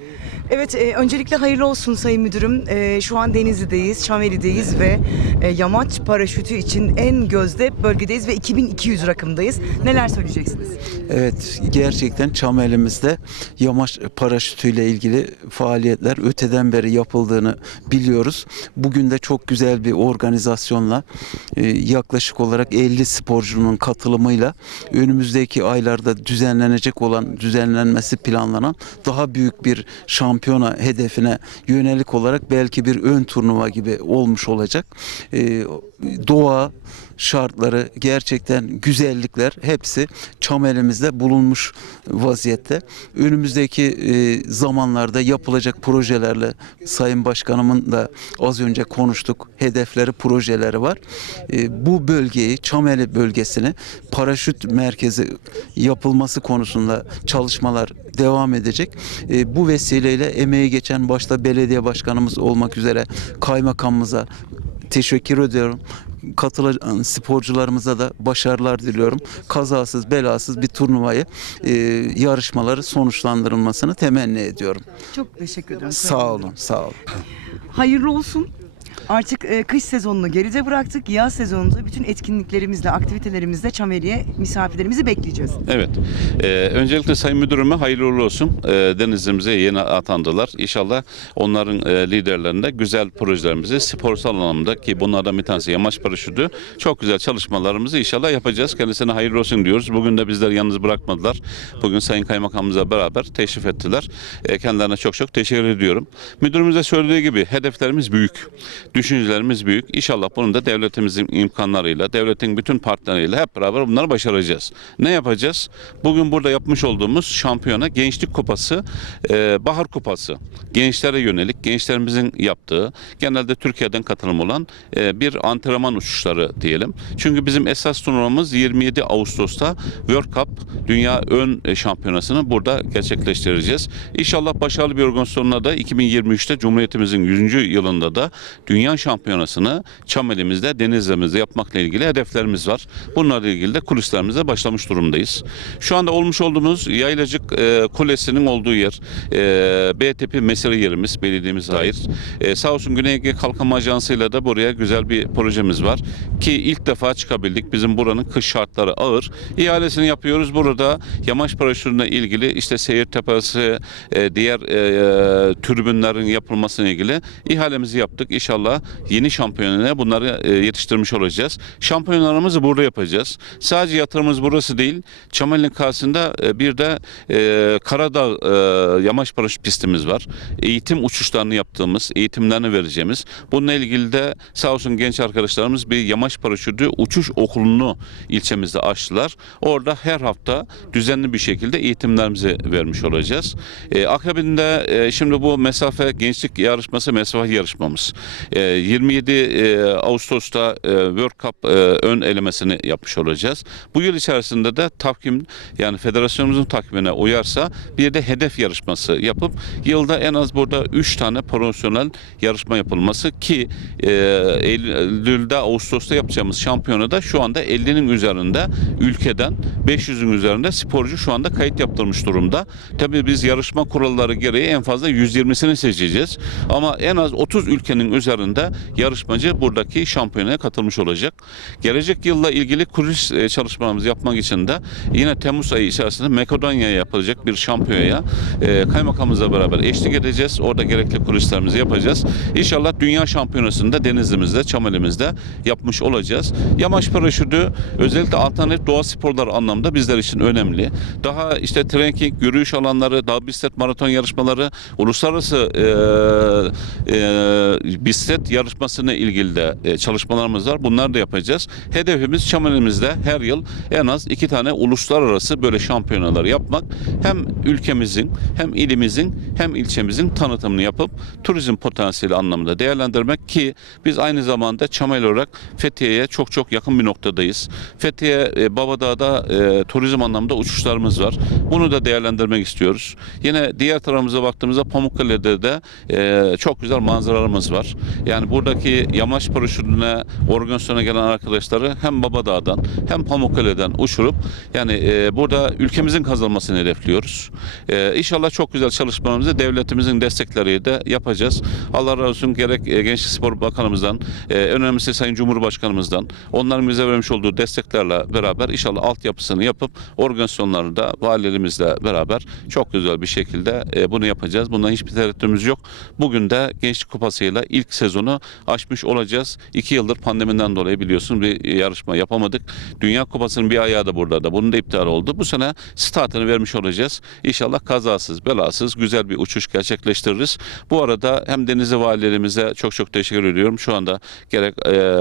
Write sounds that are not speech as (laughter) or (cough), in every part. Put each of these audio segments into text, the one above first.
Yeah. Evet, e, öncelikle hayırlı olsun Sayın Müdürüm. E, şu an Denizli'deyiz, Çameli'deyiz ve e, yamaç paraşütü için en gözde bölgedeyiz ve 2200 rakımdayız. Neler söyleyeceksiniz? Evet gerçekten Çamel'imizde yamaç paraşütüyle ilgili faaliyetler öteden beri yapıldığını biliyoruz. Bugün de çok güzel bir organizasyonla e, yaklaşık olarak 50 sporcunun katılımıyla önümüzdeki aylarda düzenlenecek olan düzenlenmesi planlanan daha büyük bir şampiyona hedefine yönelik olarak belki bir ön turnuva gibi olmuş olacak. E, doğa şartları, gerçekten güzellikler hepsi Çamel'imizde bulunmuş vaziyette. Önümüzdeki e, zamanlarda yapılacak projelerle Sayın Başkanımın da az önce konuştuk. Hedefleri, projeleri var. E, bu bölgeyi, Çameli bölgesini paraşüt merkezi yapılması konusunda çalışmalar devam edecek. E, bu vesileyle emeği geçen başta belediye başkanımız olmak üzere kaymakamımıza teşekkür ediyorum. Katılan sporcularımıza da başarılar diliyorum. Kazasız belasız bir turnuvayı e, yarışmaları sonuçlandırılmasını temenni ediyorum. Çok teşekkür ederim. Sağ olun, sağ olun. Hayırlı olsun. Artık e, kış sezonunu geride bıraktık. Yaz sezonunda bütün etkinliklerimizle, aktivitelerimizle Çameli'ye misafirlerimizi bekleyeceğiz. Evet. Ee, öncelikle Sayın Müdürüme hayırlı uğurlu olsun. Ee, denizimize yeni atandılar. İnşallah onların e, liderlerinde güzel projelerimizi sporsal anlamda ki bunlardan bir tanesi yamaç paraşütü çok güzel çalışmalarımızı inşallah yapacağız. Kendisine hayırlı olsun diyoruz. Bugün de bizleri yalnız bırakmadılar. Bugün Sayın Kaymakamımızla beraber teşrif ettiler. Ee, kendilerine çok çok teşekkür ediyorum. Müdürümüz söylediği gibi hedeflerimiz büyük. Düşüncelerimiz büyük. İnşallah bunu da devletimizin imkanlarıyla, devletin bütün partneriyle hep beraber bunları başaracağız. Ne yapacağız? Bugün burada yapmış olduğumuz şampiyona Gençlik Kupası, e, Bahar Kupası. Gençlere yönelik, gençlerimizin yaptığı, genelde Türkiye'den katılım olan e, bir antrenman uçuşları diyelim. Çünkü bizim esas turnuvamız 27 Ağustos'ta World Cup Dünya Ön Şampiyonası'nı burada gerçekleştireceğiz. İnşallah başarılı bir organizasyonla da 2023'te Cumhuriyetimizin 100. yılında da Dünya Şampiyonası'nı Çamel'imizde, Denizli'mizde yapmakla ilgili hedeflerimiz var. Bunlarla ilgili de kulislerimize başlamış durumdayız. Şu anda olmuş olduğumuz Yaylacık e, Kulesi'nin olduğu yer, e, B tipi mesire yerimiz, belediyemize ait. E, sağ olsun Güney Ege Kalkınma Ajansı'yla da buraya güzel bir projemiz var. Ki ilk defa çıkabildik. Bizim buranın kış şartları ağır. İhalesini yapıyoruz. Burada yamaç paraşütüne ilgili işte seyir tepesi, e, diğer e, türbünlerin yapılmasına ilgili ihalemizi yaptık. İnşallah yeni şampiyonaya bunları e, yetiştirmiş olacağız. Şampiyonlarımızı burada yapacağız. Sadece yatırımımız burası değil. Çamel'in karşısında e, bir de e, Karadağ yamaç paraşüt pistimiz var. Eğitim uçuşlarını yaptığımız, eğitimlerini vereceğimiz. Bununla ilgili de sağ olsun genç arkadaşlarımız bir yamaç paraşütü uçuş okulunu ilçemizde açtılar. Orada her hafta düzenli bir şekilde eğitimlerimizi vermiş olacağız. E, akabinde şimdi bu mesafe gençlik yarışması mesafe yarışmamız. 27 e, Ağustos'ta e, World Cup e, ön elemesini yapmış olacağız. Bu yıl içerisinde de takvim yani federasyonumuzun takvimine uyarsa bir de hedef yarışması yapıp yılda en az burada 3 tane profesyonel yarışma yapılması ki Eylül'de Ağustos'ta yapacağımız şampiyonada şu anda 50'nin üzerinde ülkeden 500'ün üzerinde sporcu şu anda kayıt yaptırmış durumda. Tabii biz yarışma kuralları gereği en fazla 120'sini seçeceğiz. Ama en az 30 ülkenin üzerinde yarışmacı buradaki şampiyonaya katılmış olacak. Gelecek yılla ilgili kulis e, çalışmalarımızı yapmak için de yine Temmuz ayı içerisinde Makedonya'ya yapılacak bir şampiyonaya e, kaymakamımızla beraber eşlik edeceğiz. Orada gerekli kulislerimizi yapacağız. İnşallah dünya şampiyonasında Denizli'mizde, Çamel'imizde yapmış olacağız. Yamaç paraşütü özellikle alternatif doğa sporları anlamda bizler için önemli. Daha işte trekking, yürüyüş alanları, dağ bisiklet maraton yarışmaları, uluslararası e, e, bisiklet yarışmasına ilgili de e, çalışmalarımız var. Bunları da yapacağız. Hedefimiz Çamel'imizde her yıl en az iki tane uluslararası böyle şampiyonalar yapmak. Hem ülkemizin hem ilimizin hem ilçemizin tanıtımını yapıp turizm potansiyeli anlamında değerlendirmek ki biz aynı zamanda Çamel olarak Fethiye'ye çok çok yakın bir noktadayız. Fethiye e, Babadağ'da e, turizm anlamında uçuşlarımız var. Bunu da değerlendirmek istiyoruz. Yine diğer tarafımıza baktığımızda Pamukkale'de de e, çok güzel manzaralarımız var. Yani buradaki yamaç paraşütüne organizasyona gelen arkadaşları hem Babadağ'dan hem Pamukkale'den uçurup yani e, burada ülkemizin kazanmasını hedefliyoruz. E, inşallah çok güzel çalışmalarımızı devletimizin destekleriyle de yapacağız. Allah razı olsun gerek e, Gençlik Spor Bakanımızdan, e, önemlisi Sayın Cumhurbaşkanımızdan onların bize vermiş olduğu desteklerle beraber inşallah altyapısını yapıp organizasyonları da valilerimizle beraber çok güzel bir şekilde e, bunu yapacağız. Bundan hiçbir tereddütümüz yok. Bugün de Gençlik Kupası'yla ilk sezonu açmış olacağız. İki yıldır pandemiden dolayı biliyorsun bir yarışma yapamadık. Dünya Kupası'nın bir ayağı da burada da. Bunun da iptal oldu. Bu sene startını vermiş olacağız. İnşallah kazasız, belasız güzel bir uçuş gerçekleştiririz. Bu arada hem Denizli valilerimize çok çok teşekkür ediyorum. Şu anda gerek e,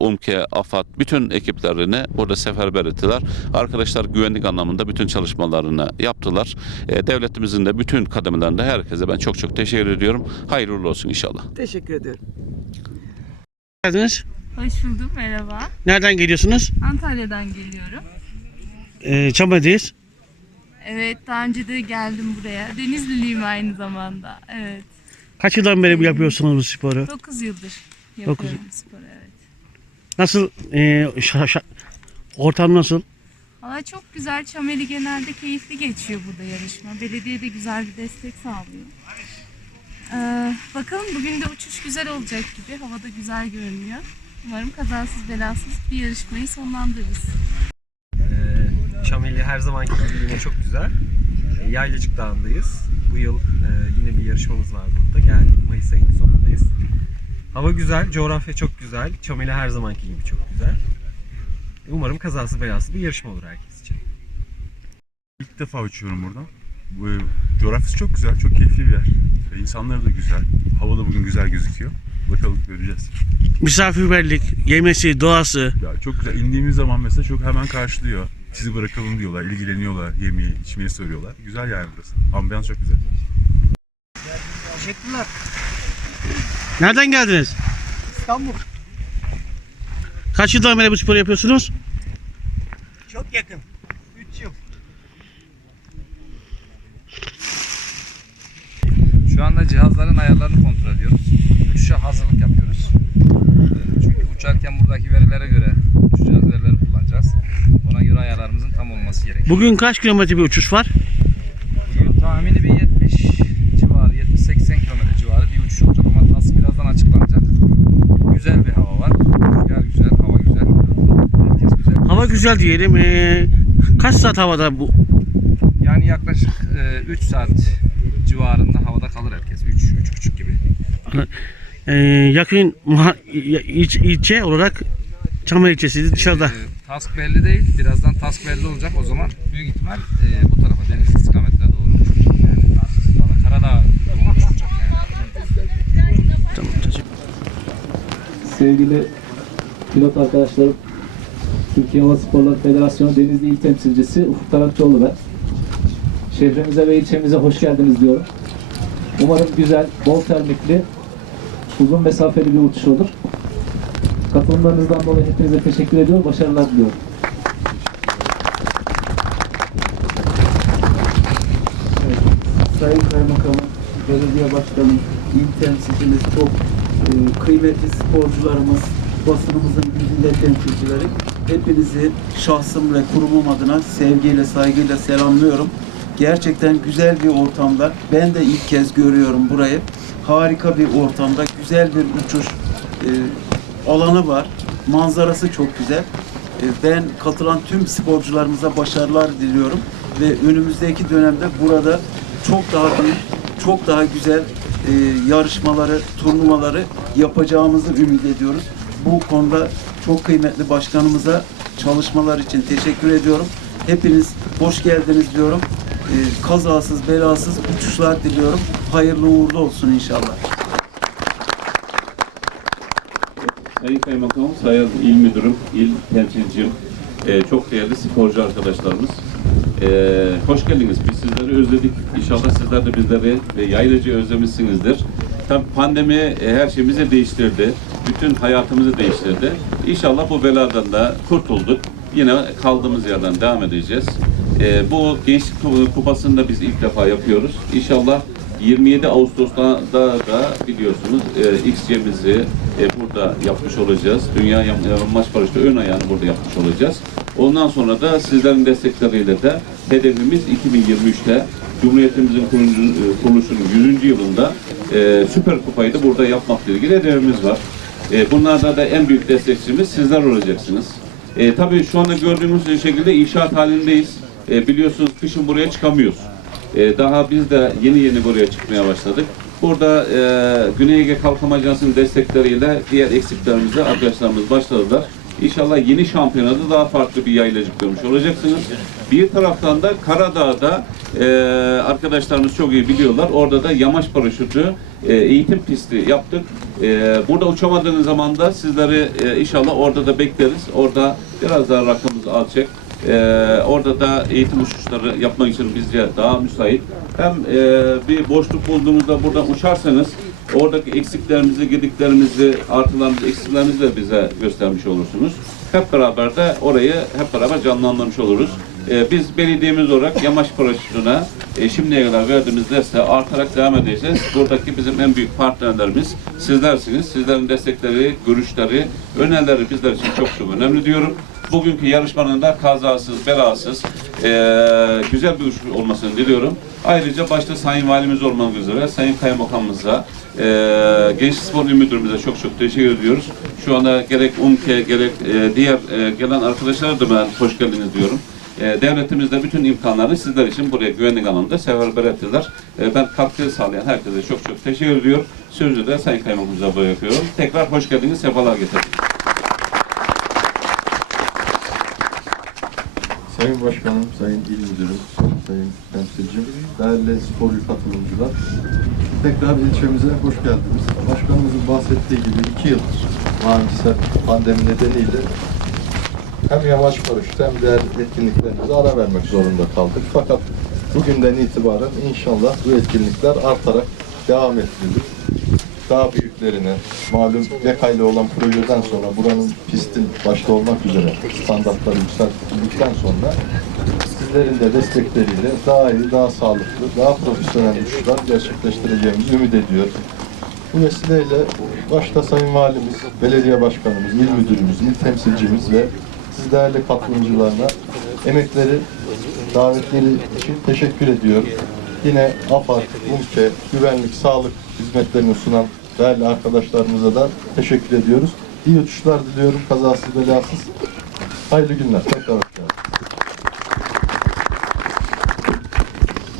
UMKE, AFAD bütün ekiplerini burada seferber ettiler. Arkadaşlar güvenlik anlamında bütün çalışmalarını yaptılar. E, devletimizin de bütün kademelerinde herkese ben çok çok teşekkür ediyorum. Hayırlı olsun inşallah. Teşekkür ediyorum. Geldiniz. Hoş bulduk, merhaba. Nereden geliyorsunuz? Antalya'dan geliyorum. Ee, Çamlı'dayız. Evet, daha önce de geldim buraya. Denizliliyim aynı zamanda. Evet, Kaç yıldan beri bu yapıyorsunuz bu sporu? 9 yıldır yapıyorum sporu, evet. Nasıl? E, şa- şa- ortam nasıl? Valla çok güzel, Çameli genelde keyifli geçiyor burada yarışma. Belediye de güzel bir destek sağlıyor. Ee, bakalım bugün de uçuş güzel olacak gibi. Hava da güzel görünüyor. Umarım kazasız belasız bir yarışmayı sonlandırırız. Ee, Çameli her zamanki gibi yine çok güzel. Ee, Yaylacık Dağı'ndayız. Bu yıl e, yine bir yarışmamız var burada. Geldik Mayıs ayının sonundayız. Hava güzel, coğrafya çok güzel. Çameli her zamanki gibi çok güzel. Umarım kazasız belasız bir yarışma olur herkes için. İlk defa uçuyorum buradan. Bu coğrafyası çok güzel, çok keyifli bir yer. İnsanları da güzel. Hava da bugün güzel gözüküyor. Bakalım göreceğiz. Misafirperlik, yemesi, doğası. Ya çok güzel. İndiğimiz zaman mesela çok hemen karşılıyor. Sizi bırakalım diyorlar, ilgileniyorlar, yemeği, içmeyi soruyorlar. Güzel yani burası. Ambiyans çok güzel. Nereden geldiniz? İstanbul Kaç yıldan beri bu sporu yapıyorsunuz? çok yakın. 3 yıl. Şu anda cihazların ayarlarını kontrol ediyoruz. Uçuşa hazırlık yapıyoruz. Çünkü uçarken buradaki verilere göre uçacağız, verileri kullanacağız. Ona göre ayarlarımızın tam olması gerekiyor. Bugün kaç kilometre bir uçuş var? Bugün tahmini bir 70 civarı, 70-80 kilometre civarı bir uçuş olacak ama tas birazdan açıklanacak. Güzel bir hava var. Rüzgar güzel, hava güzel. Herkes güzel. Hava güzel diyelim. Ee, kaç saat havada bu? Yani yaklaşık 3 saat civarında havada kalır herkes. 3 3,5 gibi. (laughs) Ee, yakın il- ilçe olarak Çamlı ilçesi dışarıda. Ee, task belli değil. Birazdan task belli olacak. O zaman büyük ihtimal e, bu tarafa deniz istikametine doğru uçacak. Yani Kar- Karadağ doğru uçacak yani. Tamam, teşekkür- sevgili pilot arkadaşlarım, Türkiye Hava Sporları Federasyonu Denizli İl Temsilcisi Ufuk Tarakçıoğlu ben. Şehrimize ve ilçemize hoş geldiniz diyorum. Umarım güzel, bol termikli, uzun mesafeli bir uçuş olur. Katılımlarınızdan dolayı hepinize teşekkür ediyorum. Başarılar diliyorum. Sayın Kaymakamım, Belediye Başkanım, il temsilcimiz, çok e, kıymetli sporcularımız, basınımızın güzide temsilcileri. Hepinizi şahsım ve kurumum adına sevgiyle, saygıyla selamlıyorum. Gerçekten güzel bir ortamda. Ben de ilk kez görüyorum burayı. Harika bir ortamda, güzel bir uçuş e, alanı var. Manzarası çok güzel. E, Ben katılan tüm sporcularımıza başarılar diliyorum ve önümüzdeki dönemde burada çok daha büyük, çok daha güzel e, yarışmaları, turnuvaları yapacağımızı ümit ediyoruz. Bu konuda çok kıymetli başkanımıza çalışmalar için teşekkür ediyorum. Hepiniz hoş geldiniz diyorum. E, kazasız, belasız uçuşlar diliyorum. Hayırlı uğurlu olsun inşallah. Sayın Kaymakamım, Sayın İl Müdürüm, İl Temsilcim, e, çok değerli sporcu arkadaşlarımız. E, hoş geldiniz. Biz sizleri özledik. İnşallah sizler de bizleri ve yaylacı özlemişsinizdir. Tabii pandemi e, her şeyimizi değiştirdi. Bütün hayatımızı değiştirdi. İnşallah bu beladan da kurtulduk. Yine kaldığımız yerden devam edeceğiz. E, bu Gençlik Kupası'nı da biz ilk defa yapıyoruz. İnşallah 27 Ağustos'ta da, da biliyorsunuz e, XC'mizi e, burada yapmış olacağız. Dünya Yam- Yamaç Paraşütü ön ayağını burada yapmış olacağız. Ondan sonra da sizlerin destekleriyle de hedefimiz 2023'te Cumhuriyetimizin e, kuruluşunun 100. yılında e, Süper Kupayı da burada yapmakla ilgili hedefimiz var. E, bunlarda da en büyük destekçimiz sizler olacaksınız. E, tabii şu anda gördüğümüz şekilde inşaat halindeyiz. E, biliyorsunuz kışın buraya çıkamıyoruz. E, daha biz de yeni yeni buraya çıkmaya başladık. Burada e, Güney Ege Kalkınma Ajansı'nın destekleriyle diğer eksiklerimize arkadaşlarımız başladılar. İnşallah yeni şampiyonada daha farklı bir yaylacık görmüş olacaksınız. Bir taraftan da Karadağ'da e, arkadaşlarımız çok iyi biliyorlar. Orada da yamaç paraşütü e, eğitim pisti yaptık. E, burada uçamadığınız zaman da sizleri e, inşallah orada da bekleriz. Orada biraz daha rakımız alacak. Ee, orada da eğitim uçuşları yapmak için bizce daha müsait. Hem e, bir boşluk bulduğunuzda buradan uçarsanız oradaki eksiklerimizi, gediklerimizi, artılarımızı, eksiklerimizi de bize göstermiş olursunuz. Hep beraber de orayı hep beraber canlandırmış oluruz. Ee, biz belediyemiz olarak yamaç paraşütüne e, şimdiye kadar verdiğimiz desteği artarak devam edeceğiz. Buradaki bizim en büyük partnerlerimiz sizlersiniz. Sizlerin destekleri, görüşleri, önerileri bizler için çok çok önemli diyorum. Bugünkü yarışmanın da kazasız, belasız, eee, güzel bir uçuş olmasını diliyorum. Ayrıca başta Sayın Valimiz olmak üzere, Sayın Kaymakamımıza, eee Gençlik Spor Müdürümüze çok çok teşekkür ediyoruz. Şu anda gerek UMKE, gerek eee, diğer eee, gelen arkadaşlara da ben hoş geldiniz diyorum. Eee devletimiz de bütün imkanları sizler için buraya güvenlik alanında seferber ettiler. Ben katkı sağlayan herkese çok çok teşekkür ediyorum. Sözü de Sayın Kaymakamımıza bırakıyorum. Tekrar hoş geldiniz, sefalar getirdiniz. Sayın Başkanım, Sayın İl Müdürüm, Sayın Temsilcim, değerli sporcu katılımcılar, tekrar ilçemize hoş geldiniz. Başkanımızın bahsettiği gibi iki yıldır maalesef pandemi nedeniyle hem yamaç paraşüt hem diğer etkinliklerimize ara vermek zorunda kaldık. Fakat bugünden itibaren inşallah bu etkinlikler artarak devam ettirilir. Daha büyüklerine, malum Bekay'la olan projeden sonra buranın pistin başta olmak üzere standartları yükseltildikten sonra sizlerin de destekleriyle daha iyi, daha sağlıklı, daha profesyonel uçuşlar gerçekleştireceğimizi ümit ediyor. Bu vesileyle başta Sayın Valimiz, Belediye Başkanımız, İl Müdürümüz, İl Temsilcimiz ve siz değerli katılımcılarına emekleri, davetleri için teşekkür ediyorum. Yine AFAD, UMKE, güvenlik, sağlık hizmetlerini sunan değerli arkadaşlarımıza da teşekkür ediyoruz. İyi uçuşlar diliyorum, kazasız belasız. Hayırlı günler. Tekrar hoş.